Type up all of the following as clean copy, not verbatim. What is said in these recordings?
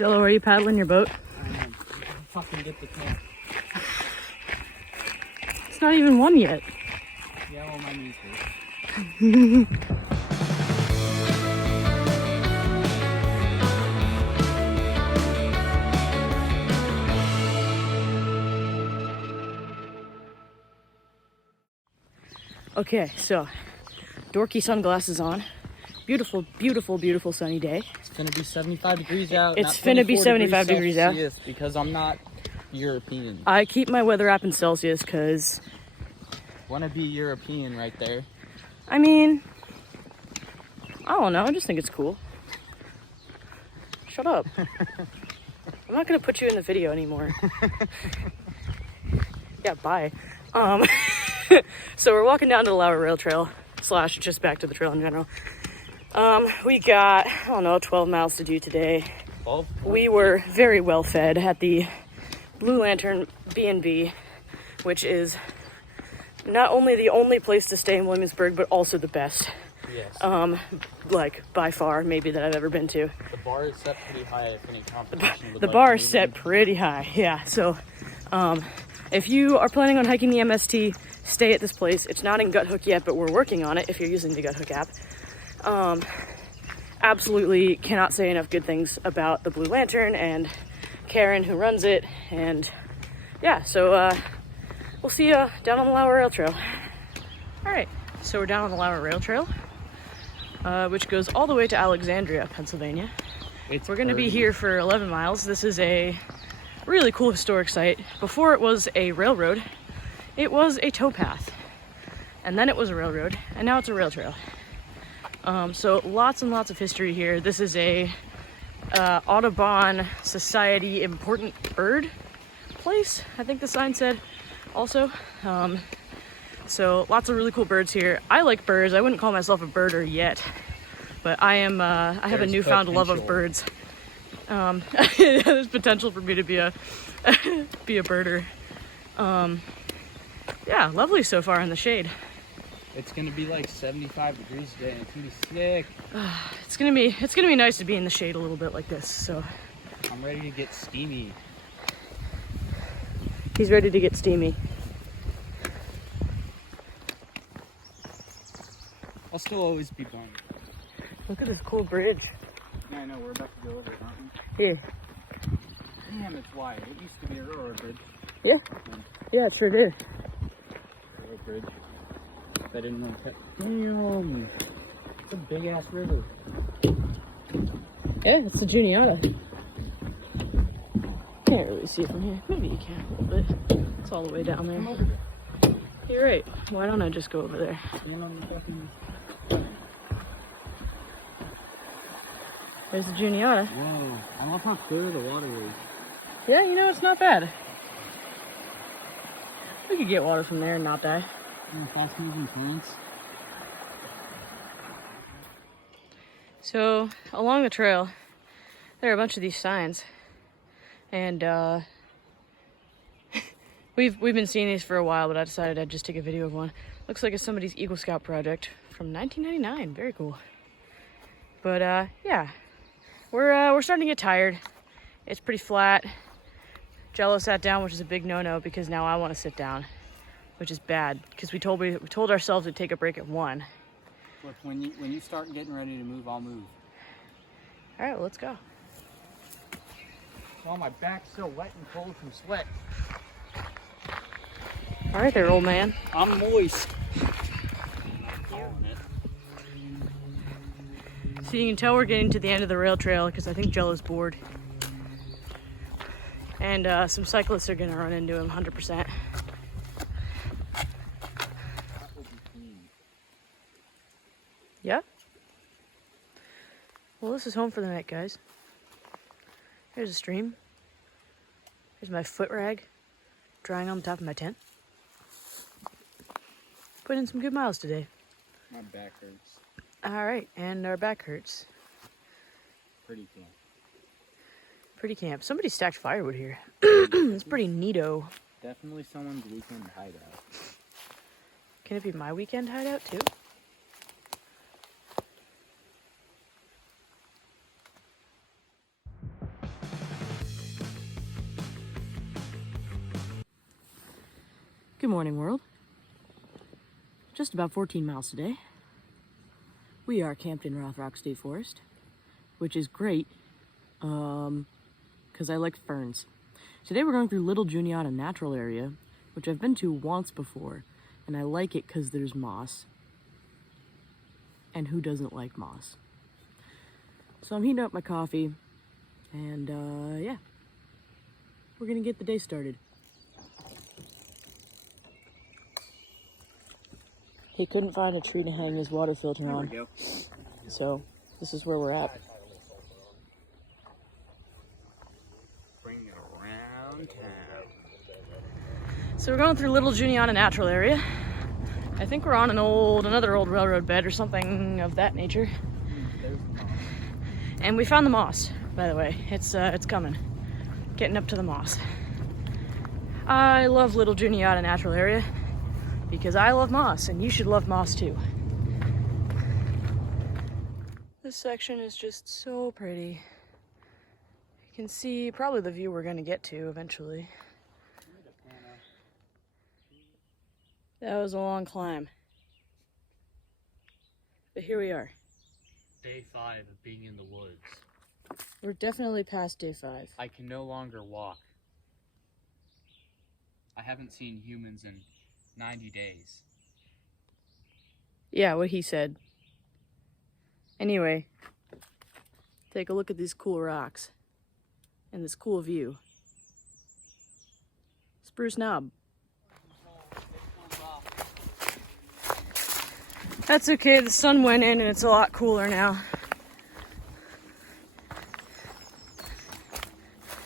Jello, are you paddling your boat? I am. Fucking get the camp. It's not even one yet. Yeah, well, my knees hurt. Okay, so dorky sunglasses on. Beautiful, beautiful, beautiful sunny day. It's gonna be 75 degrees out. It's finna be 75 degrees out. Because I'm not European. I keep my weather app in Celsius because... Wanna be European right there. I mean... I don't know, I just think it's cool. Shut up. I'm not gonna put you in the video anymore. Yeah, bye. So we're walking down to the Lower Rail Trail, / just back to the trail in general. We got, I don't know, 12 miles to do today. 12? We were very well fed at the Blue Lantern B&B, which is not only the only place to stay in Williamsburg, but also the best. Yes. Like, by far, maybe, that I've ever been to. The bar is set pretty high if any competition would The like bar to is meet set me. pretty high, yeah. So, if you are planning on hiking the MST, stay at this place. It's not in Guthook yet, but we're working on it if you're using the Guthook app. Absolutely cannot say enough good things about the Blue Lantern and Karen who runs it. And yeah, so we'll see you down on the Lower Rail Trail. All right, so we're down on the Lower Rail Trail, which goes all the way to Alexandria, Pennsylvania. We're going to be here for 11 miles. This is a really cool historic site. Before it was a railroad, it was a towpath, and then it was a railroad, and now it's a rail trail. So lots and lots of history here. This is a Audubon Society important bird place, I think the sign said also. So lots of really cool birds here. I like birds. I wouldn't call myself a birder yet, but I am. I have a newfound love of birds. There's potential for me to be a be a birder. Yeah, lovely so far in the shade. It's gonna be like 75 degrees today and it's gonna be sick. It's gonna be nice to be in the shade a little bit like this, so. I'm ready to get steamy. He's ready to get steamy. I'll still always be bummed. Look at this cool bridge. Yeah, I know, we're about to go over it, aren't we? Here. Damn, it's wide. It used to be a railroad bridge. Yeah? Yeah, it sure did. Railroad bridge. I didn't know that. Damn! It's a big ass river. Yeah, it's the Juniata. Can't really see it from here. Maybe you can a little bit. It's all the way down Come there. over there. You're right. Why don't I just go over there? Stand on the fucking... There's the Juniata. Whoa, I love how clear the water is. Yeah, you know, it's not bad. We could get water from there and not die. Fast moving currents. So, along the trail, there are a bunch of these signs. And, we've been seeing these for a while, but I decided I'd just take a video of one. Looks like it's somebody's Eagle Scout project from 1999. Very cool. But, yeah. We're starting to get tired. It's pretty flat. Jello sat down, which is a big no-no because now I want to sit down, which is bad because we told ourselves to take a break at 1. Look, when you start getting ready to move, I'll move. All right, well, let's go. Oh, my back's so wet and cold from sweat. All right, there, old man. I'm moist. So you can tell we're getting to the end of the rail trail because I think Jello's bored. And some cyclists are gonna run into him 100%. Yeah? Well, this is home for the night, guys. Here's a stream. Here's my foot rag drying on the top of my tent. Put in some good miles today. My back hurts. All right, and our back hurts. Pretty cool. Pretty camp. Somebody stacked firewood here. It's pretty neato. Definitely someone's weekend hideout. Can it be my weekend hideout too? Good morning, world. Just about 14 miles today. We are camped in Rothrock State Forest, which is great, because I like ferns. Today we're going through Little Juniata Natural Area, which I've been to once before, and I like it because there's moss. And who doesn't like moss? So I'm heating up my coffee, and yeah, we're gonna get the day started. He couldn't find a tree to hang his water filter on. There we go. So this is where we're at. Bring it around town. So we're going through Little Juniata Natural Area. I think we're on another old railroad bed or something of that nature. There's the moss. And we found the moss, by the way. It's coming. Getting up to the moss. I love Little Juniata Natural Area because I love moss, and you should love moss too. This section is just so pretty. You can see probably the view we're gonna get to eventually. That was a long climb. But here we are. Day 5 of being in the woods. We're definitely past day 5. I can no longer walk. I haven't seen humans in 90 days. Yeah, what he said. Anyway, take a look at these cool rocks and this cool view. Spruce Knob. That's okay, the sun went in and it's a lot cooler now.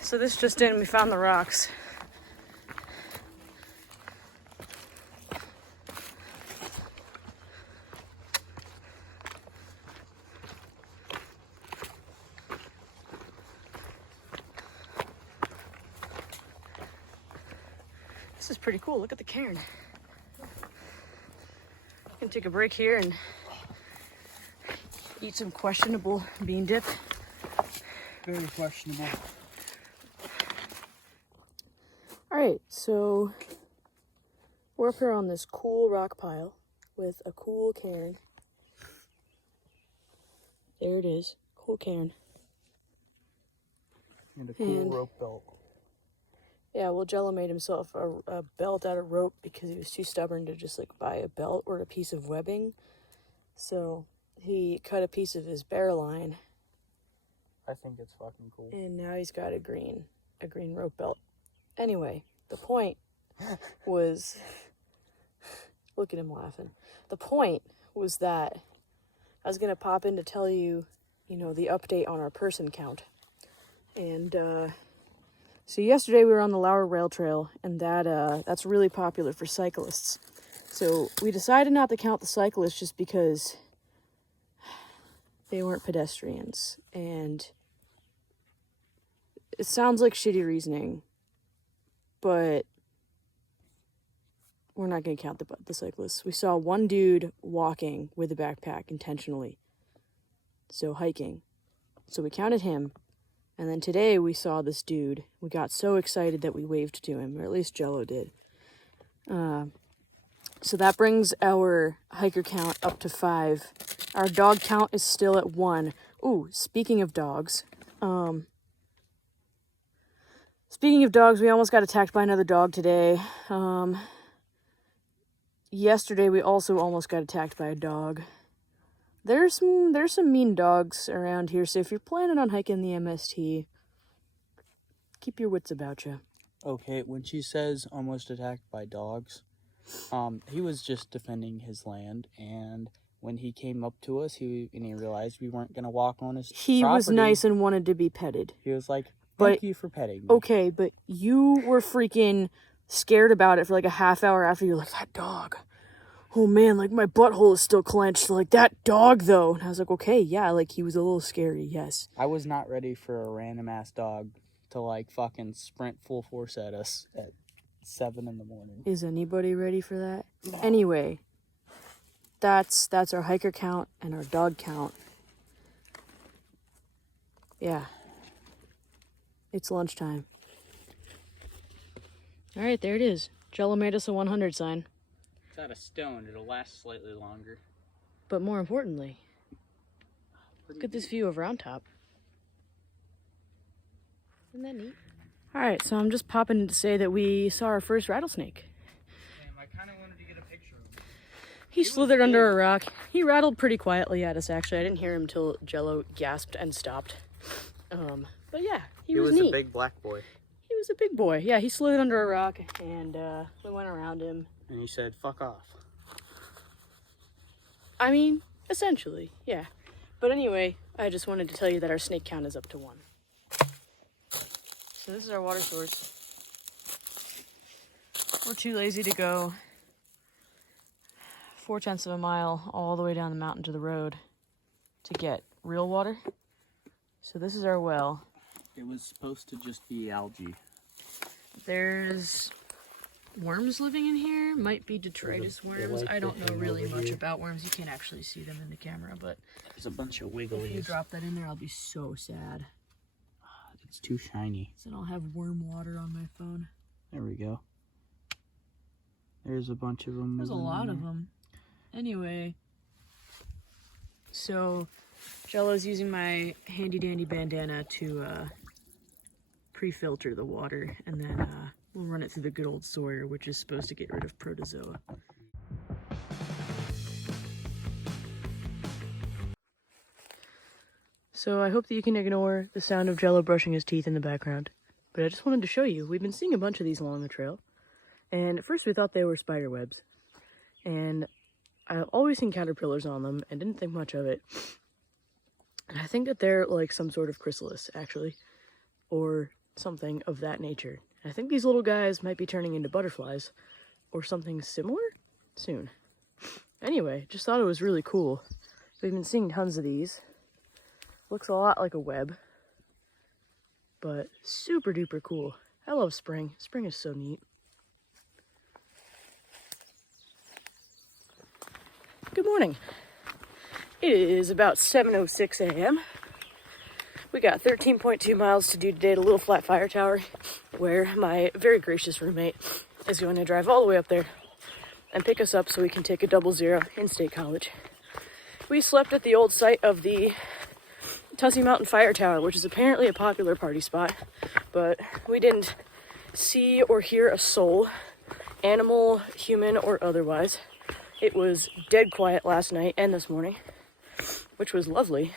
So this just in, we found the rocks. This is pretty cool, look at the cairn. Gonna take a break here and eat some questionable bean dip. Very questionable. Alright, so we're up here on this cool rock pile with a cool cairn. There it is, cool cairn. And a cool rope belt. Yeah, well, Jello made himself a belt out of rope because he was too stubborn to just like buy a belt or a piece of webbing. So he cut a piece of his bear line. I think it's fucking cool. And now he's got a green rope belt. Anyway, the point was, look at him laughing. The point was that I was gonna pop in to tell you, the update on our person count. And, so yesterday we were on the Lower Rail Trail, and that's really popular for cyclists. So we decided not to count the cyclists just because they weren't pedestrians. And it sounds like shitty reasoning, but we're not going to count the cyclists. We saw one dude walking with a backpack intentionally. So hiking. So we counted him. And then today we saw this dude. We got so excited that we waved to him, or at least Jello did. So that brings our hiker count up to 5. Our dog count is still at 1. Ooh, speaking of dogs, we almost got attacked by another dog today. Yesterday we also almost got attacked by a dog. There's some mean dogs around here, so if you're planning on hiking the MST, keep your wits about you. Okay, when she says almost attacked by dogs, he was just defending his land, and when he came up to us, he realized we weren't gonna walk on his He property. was nice and wanted to be petted. He was like, But- "Thank you for petting me." Okay, but you were freaking scared about it for like a half hour after. You're like, that dog. Oh man, like my butthole is still clenched. Like, that dog though. And I was like, okay, yeah, like he was a little scary, yes. I was not ready for a random ass dog to like fucking sprint full force at us at 7 in the morning. Is anybody ready for that? Anyway, that's our hiker count and our dog count. Yeah. It's lunchtime. All right, there it is. Jello made us a 100 sign. It's out of stone. It'll last slightly longer. But more importantly, look at this view of Round Top. Isn't that neat? Alright, so I'm just popping in to say that we saw our first rattlesnake. Damn, I kind of wanted to get a picture of him. He slithered under a rock. He rattled pretty quietly at us, actually. I didn't hear him till Jello gasped and stopped. But yeah, he was neat. He was a big black boy. He was a big boy. Yeah, he slithered under a rock, and we went around him. And he said, fuck off. I mean, essentially, yeah. But anyway, I just wanted to tell you that our snake count is up to 1. So this is our water source. We're too lazy to go 4/10 of a mile all the way down the mountain to the road to get real water. So this is our well. It was supposed to just be algae. There's worms living in here. Might be detritus worms. I don't know really much about worms. You can't actually see them in the camera, but there's a bunch of if you wigglies. drop that in there, I'll be so sad. It's too shiny. So I'll have worm water on my phone. There we go. There's a bunch of them. There's a lot of them. Anyway, so Jello's using my handy dandy bandana to pre-filter the water, and then we'll run it through the good old Sawyer, which is supposed to get rid of protozoa. So I hope that you can ignore the sound of Jello brushing his teeth in the background. But I just wanted to show you, we've been seeing a bunch of these along the trail. And at first we thought they were spider webs. And I've always seen caterpillars on them and didn't think much of it. And I think that they're like some sort of chrysalis, actually. Or something of that nature. I think these little guys might be turning into butterflies. Or something similar? Soon. Anyway, just thought it was really cool. We've been seeing tons of these. Looks a lot like a web, but super duper cool. I love spring. Spring is so neat. Good morning. It is about 7:06 a.m. We got 13.2 miles to do today at a little flat fire tower, where my very gracious roommate is going to drive all the way up there and pick us up so we can take a 00 in State College. We slept at the old site of the Tussey Mountain Fire Tower, which is apparently a popular party spot, but we didn't see or hear a soul, animal, human, or otherwise. It was dead quiet last night and this morning, which was lovely.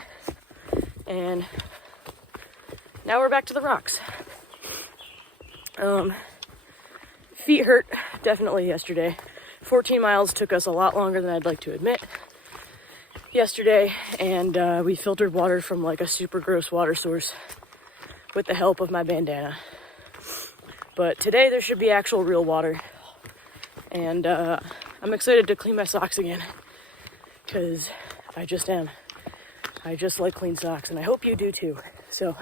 And now we're back to the rocks. Feet hurt definitely yesterday. 14 miles took us a lot longer than I'd like to admit yesterday, and we filtered water from like a super gross water source with the help of my bandana. But today there should be actual real water, and I'm excited to clean my socks again, because I just am. I just like clean socks, and I hope you do too. So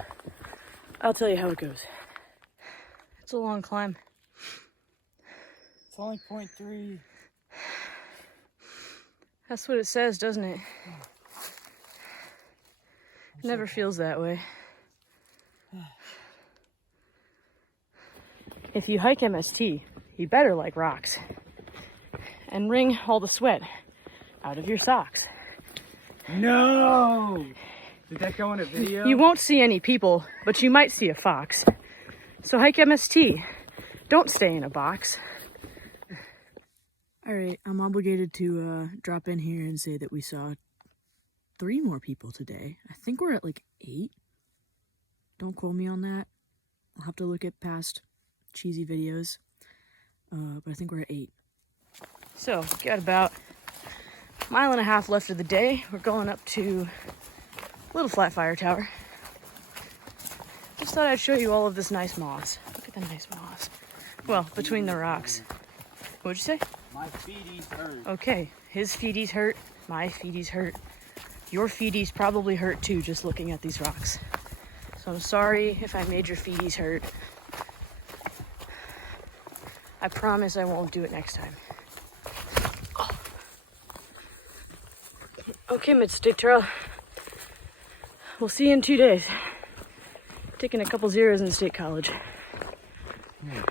I'll tell you how it goes. It's a long climb. It's only 0.3. That's what it says, doesn't it? It never feels that way. If you hike MST, you better like rocks. And wring all the sweat out of your socks. No! Did that go in a video? You won't see any people, but you might see a fox. So hike MST. Don't stay in a box. Alright, I'm obligated to drop in here and say that we saw 3 more people today. I think we're at like 8. Don't quote me on that. I'll have to look at past cheesy videos. But I think we're at 8. So, got about a mile and a half left of the day. We're going up to Little Flat Fire Tower. Just thought I'd show you all of this nice moss. Look at the nice moss. Well, between the rocks. What'd you say? My feeties hurt. Okay, his feeties hurt, my feeties hurt. Your feeties probably hurt too, just looking at these rocks. So I'm sorry if I made your feeties hurt. I promise I won't do it next time. Oh. Okay, Mid-State Trail. We'll see you in 2 days. Taking a couple zeros in State College. Yeah.